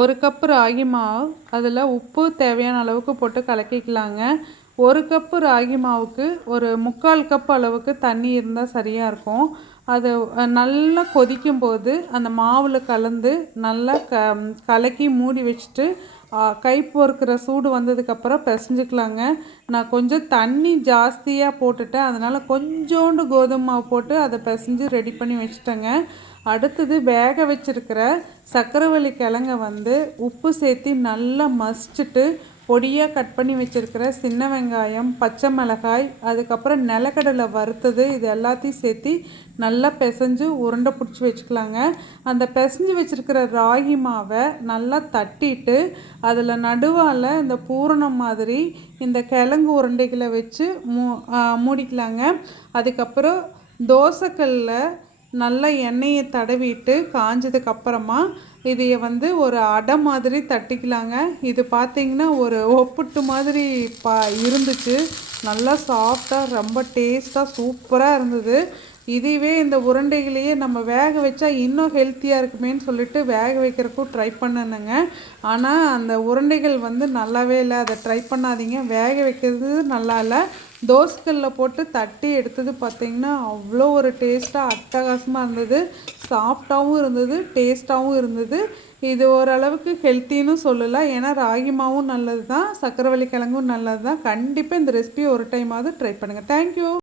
1 cup ragi மாவு, அதில் உப்பு தேவையான அளவுக்கு போட்டு கலக்கிக்கலாங்க. 1 கப்பு ராகி மாவுக்கு ஒரு 3/4 கப் அளவுக்கு தண்ணி இருந்தால் சரியாக இருக்கும். அது நல்லா கொதிக்கும்போது அந்த மாவில் கலந்து நல்லா கலக்கி மூடி வச்சுட்டு கை பொறுக்கிற சூடு வந்ததுக்கப்புறம் பிசைஞ்சிக்கலாங்க. நான் கொஞ்சம் தண்ணி ஜாஸ்தியாக போட்டுட்டேன், அதனால் கொஞ்சோண்டு கோதுமை மாவு போட்டு அதை பிசைஞ்சு ரெடி பண்ணி வச்சுட்டேங்க. அடுத்தது வேக வச்சுருக்கிற சக்கரவள்ளி கிழங்க உப்பு சேர்த்து நல்லா மசிச்சுட்டு பொடியாக கட் பண்ணி வச்சுருக்கிற சின்ன வெங்காயம், பச்சை மிளகாய், அதுக்கப்புறம் நிலக்கடலை வறுத்தது, இது எல்லாத்தையும் சேர்த்து நல்லா பிசைஞ்சு உருண்டை பிடிச்சி வச்சுக்கலாங்க. அந்த பிசைஞ்சு வச்சுருக்கிற ராகி மாவை நல்லா தட்டிட்டு அதில் நடுவால் இந்த பூரணம் மாதிரி இந்த கிழங்கு உருண்டைகளை வச்சு மூடிக்கலாங்க. அதுக்கப்புறம் தோசைக்கல்லில் நல்லா எண்ணெயை தடவிட்டு காஞ்சதுக்கப்புறமா இதையை ஒரு அடை மாதிரி தட்டிக்கலாங்க. இது பார்த்திங்கன்னா ஒரு ஒப்புட்டு மாதிரி இருந்துச்சு. நல்லா சாஃப்டாக ரொம்ப டேஸ்ட்டாக சூப்பராக இருந்தது. இதுவே இந்த உருண்டைகளையே நம்ம வேக வச்சா இன்னும் ஹெல்த்தியாக இருக்குமேன்னு சொல்லிட்டு வேக வைக்கிறதுக்கும் ட்ரை பண்ணணுங்க. ஆனால் அந்த உருண்டைகள் நல்லாவே இல்லை, அதை ட்ரை பண்ணாதீங்க. வேக வைக்கிறது நல்லா இல்லை. தோசைக்கல்லில் போட்டு தட்டி எடுத்தது பார்த்திங்கன்னா அவ்வளோ ஒரு டேஸ்ட்டாக அட்டகாசமாக இருந்தது. சாஃப்டாகவும் இருந்தது, டேஸ்ட்டாகவும் இருந்தது. இது ஓரளவுக்கு ஹெல்த்தின்னு சொல்லலாம். ஏன்னா ராகி மாவும் நல்லது தான், சக்கரவள்ளி கிழங்கும் நல்லது தான். கண்டிப்பாக இந்த ரெசிபியை ஒரு டைமாவது ட்ரை பண்ணுங்கள். தேங்க்யூ.